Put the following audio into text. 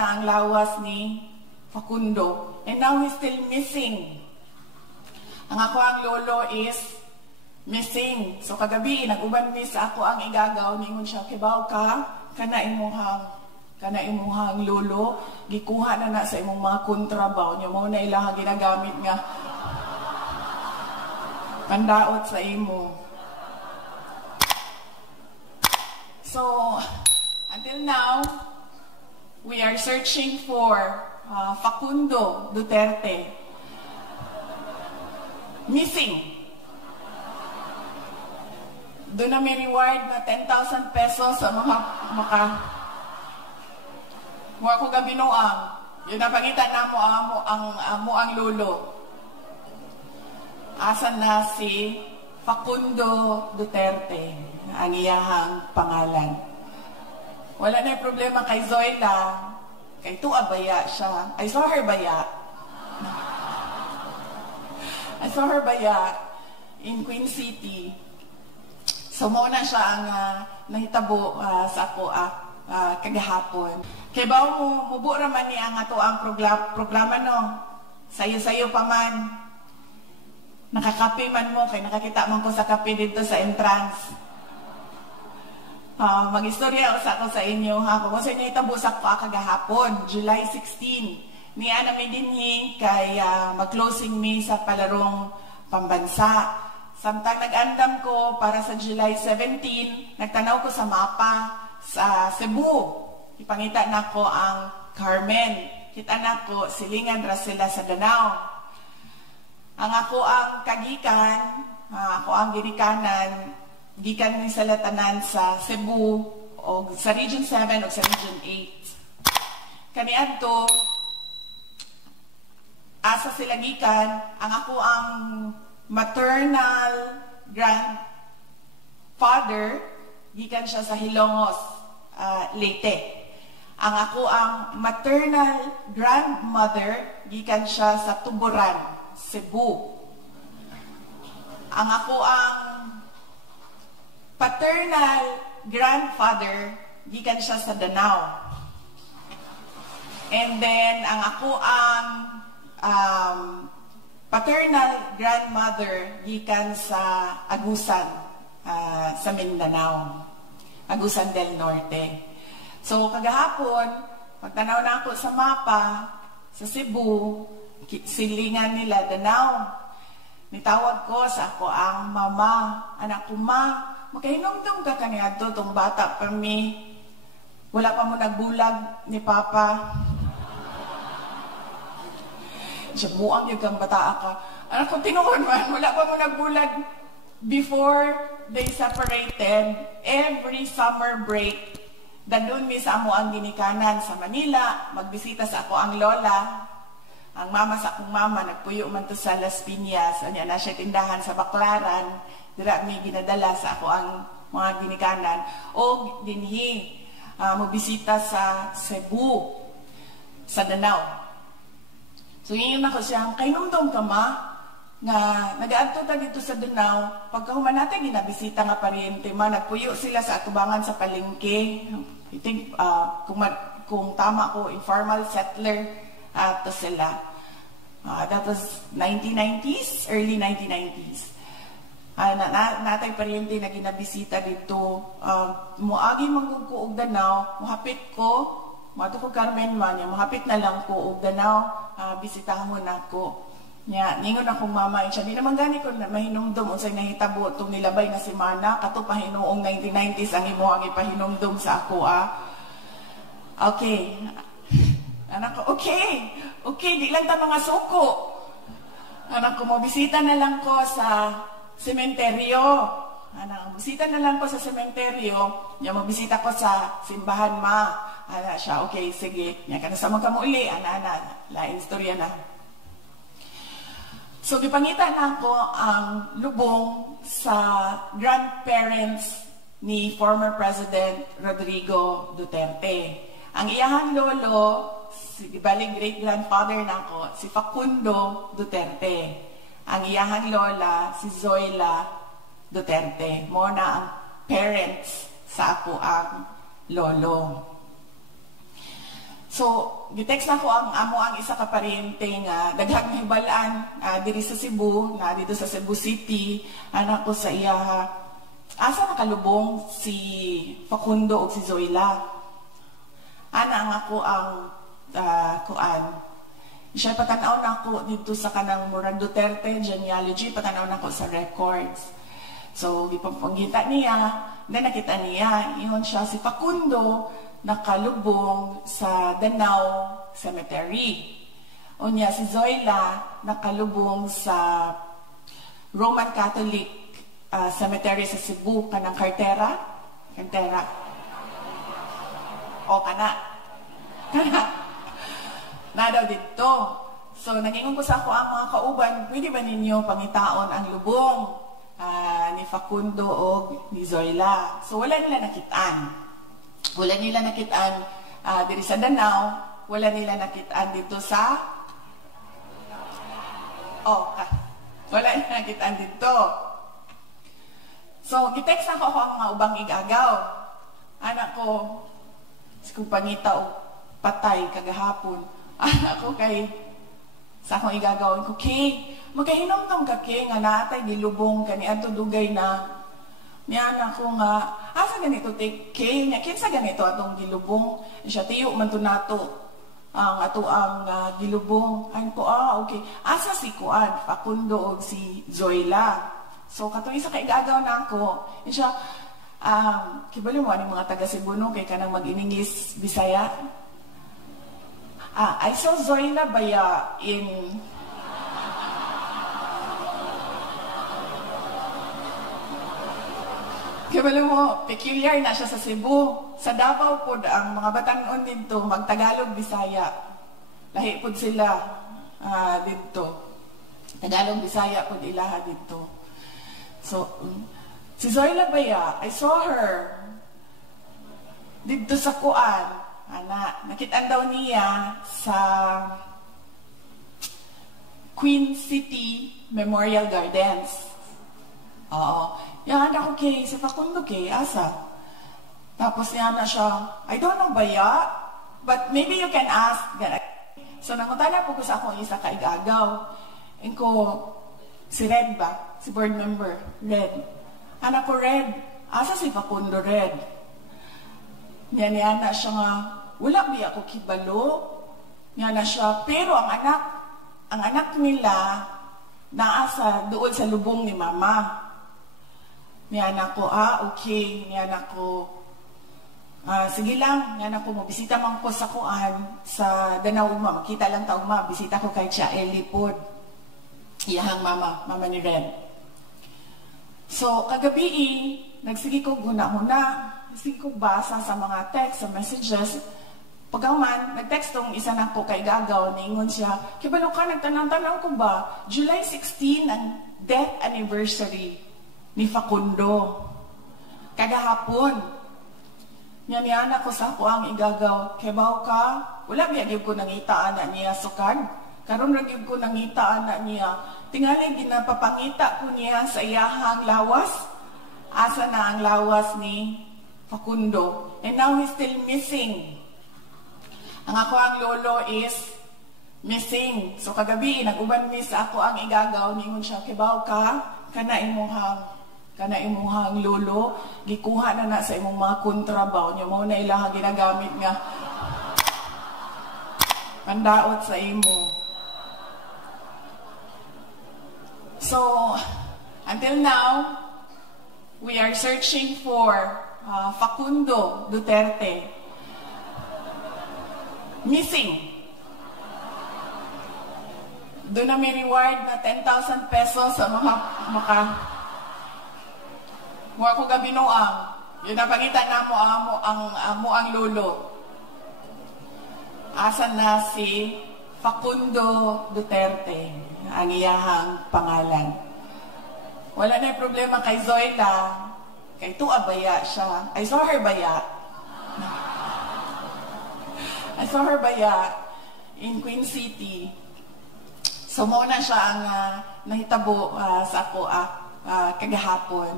na ang lawas ni Facundo. And now he's still missing. Ang ako ang lolo is missing. So kagabi, nag-uban ni sa ako ang igagaw, ningon siya, kibaw ka, kana imuhang lolo, gikuha na sa imong mga kontrabaw niya, mo na ilang ginagamit nga pandaot sa imo. So, until now, we are searching for Facundo Duterte. Missing. Doon na may reward na 10,000 pesos sa mga mga ko gabinuang. Yun na pangitan na mo ang lolo. Asan na si Facundo Duterte, ang iyahang pangalan. Wala na yung problema kay Zoila. Kay Tua baya siya. I saw her baya in Queen City. So muna siya ang nahitabo sa ako kagahapon. Kay ba mubo raman ni ang ato ang programa no. Sayo-sayo pa man. Nakakape man mo kay nakakita man ko sa kape dito sa entrance. Mag-istorya ako sa inyo ha. Kung sa inyo itabo sa ako kagahapon, July 16. Niya na may dinhi kay mag-closing me sa palarong pambansa. Samtang nag-andam ko para sa July 17, nagtanaw ko sa mapa sa Cebu. Ipangita na ko ang Carmen. Kita na ko silingan ra sila sa Danao. Ang ako ang kagikan, ako ang ginikanan, gikan ni sa latanan sa Cebu o sa Region 7 o sa Region 8. Kaniadto, asa sila gikan, ang ako ang maternal grandfather, gikan siya sa Hilongos, Leyte. Ang ako ang maternal grandmother, gikan siya sa Tuburan, Cebu. Ang ako ang paternal grandfather, gikan siya sa Danao. And then, ang ako ang paternal grandmother, gikan sa Agusan, sa Mindanao. Agusan del Norte. So, kagahapon, pagtanaw na ako sa mapa, sa Cebu, silingan nila Danao. Nitawag ko sa ako ang mama, anak ko, ma, makahinomdom ka kaniadto tong bata pa mi. Wala pa mo nagbulag ni Papa. Siya buang yung kang bata ka. Anak ko, tinuon man, wala pa mo nagbulag. Before they separated, every summer break, dadun mi sa amo ang ginikanan sa Manila, magbisita sa ako ang lola. Ang mama sa akong mama, nagpuyo man to sa Las Piñas, anya na siya tindahan sa Baclaran, dira mi ginadala sa ako ang mga ginikanan. O dinhi, mabisita sa Cebu, sa Danao. So yun ako siya, kainumdom ka ma, nga nag-aadto ta dito sa Danao, pagkahuman natin ginabisita nga pariente ma, nagpuyo sila sa atubangan sa palengke. I think, kung tama ko, informal settler to sila. That was 1990s, early 1990s. Natay pariente na ginabisita dito. Muagi manggugko og Danao, muhapit ko, mato ko Carmen man, muhapit na lang ko og Danao, bisitahon ako. Nya, ningon akong mama, siya, di naman gani ko na mahinumdum unsay nahitabo itong nilabay na si Mana, kato pahinoong 1990s ang imo ang ipahinumdum sa ako, Okay. Anak ko, okay, di lang ta mga suko. Anak ko, mabisita na lang ko sa sementeryo. Anak, mabisita na lang ko sa sementeryo. Nya, mabisita ko sa simbahan ma. Anak siya, okay, sige. Nya, kanasama ka mo uli. Lain istorya na. So, gipangita na ako ang lubong sa grandparents ni former President Rodrigo Duterte. Ang iyahang lolo, baling great-grandfather na ako, si Facundo Duterte. Ang iyahang lola, si Zoila Duterte. Mo na ang parents sa ako ang lolo. So, So, gitext na ko ang amo ang isa ka paryente nga daghang hibalaan diri sa Cebu, na dito sa Cebu City, anak ko sa iya. Asa nakalubong si Facundo o si Zoila. Ana ang ako ang kuan. Siya patanaw na ako dito sa kanang Murag Duterte genealogy, patanaw na ako sa records. So, gipapangita niya, then nakita niya, iyon siya si Facundo, nakalubong sa Danao Cemetery. O niya si Zoila, nakalubong sa Roman Catholic Cemetery sa Cebu, kanang Cartera. O kana. Na daw dito. So, nagingon ko sa ako ang mga kauban, pwede ba ninyo pangitaon ang lubong ni Facundo o ni Zoila? So, wala nila nakitaan. Wala nila nakitaan diri sa Danao, wala nila nakitaan dito sa wala nila nakitaan dito. So, gitext ako ang mga ubang igagaw. Anak ko, si kumpangita o patay kagahapon. Anak ko kay sa akong igagawin ko, kay magkahinom-tom ka kay nga natay gilubong kani adto dugay na. Niyan ako nga, asa ganito kay niya, kinsa ganito atong gilubong, siya tiyo man to nato ang ato ang gilubong. Ay ko, okay, asa si kuan Facundo o si Zoila. So katong isa kay gagaw na ako, siya kibali mo ani mga taga Cebu no kay kanang mag-Ingles Bisaya. I saw Zoila baya in kaya mo, peculiar na siya sa Cebu. Sa Davao po, ang mga batanon dito, mag-Tagalog, Bisaya. Lahi po sila dito. Tagalog, Bisaya po ilaha dito. So, si Zoila Baya, I saw her dito sa Kuan. Nakitaan daw niya sa Queen City Memorial Gardens. Oo. Yan ako kay, si Facundo kay, asa? Tapos yan na siya, I don't know Baya, but maybe you can ask. So nangutana po ko sa akong isa kaigagaw. And ko, si Red ba? Si board member, Red. Anak ko Red, asa si Facundo Red? Yan na siya nga, wala ba ako kibalo? Yan na siya, pero ang anak nila, naasa doon sa lubong ni Mama. Niyan ako, okay. Niyan ako, sige lang. Niyan ako, mabisita man ko sa kuan, sa Danao Uma. Makita lang taong bisita ko kay Tia Elipod. Iyahang mama ni Ren. So, kagabi, nagsige ko guna-huna. Nagsige ko basa sa mga text, sa messages. Pagaman, nag-text tong isa na ko kay Gagaw, niingon siya, kibalo ka, nagtanang-tanang ko ba, July 16 ang death anniversary ni Facundo. Kagahapon. Yan ako sa ako ang igagaw. Kebaw ka, wala biyagib ko nangitaan na niya sukad. Karon ragib ko nangitaan na niya. Tingali ginapapangita ko niya sa iyahang lawas. Asa na ang lawas ni Facundo. And now he's still missing. Ang ako ang lolo is missing. So kagabi, nag-uban mi sa ako ang igagaw. Ningon siya, kebaw ka, kana imuhang lolo, gikuha na sa imong mga kontrabaw niyo mo na ilaha ginagamit nga pandaot sa imo. So, until now, we are searching for Facundo Duterte. Missing. Doon na may reward na 10,000 pesos sa mga Mura ko gabinoang. Yun napangita na mo ang lolo. Asan na si Facundo Duterte, ang iyahang pangalan. Wala na yung problema kay Zoila. Kay Tua Baya siya. I saw her Baya. I saw her Baya in Queen City. So, muna siya ang nahitabo sa ako kagahapon.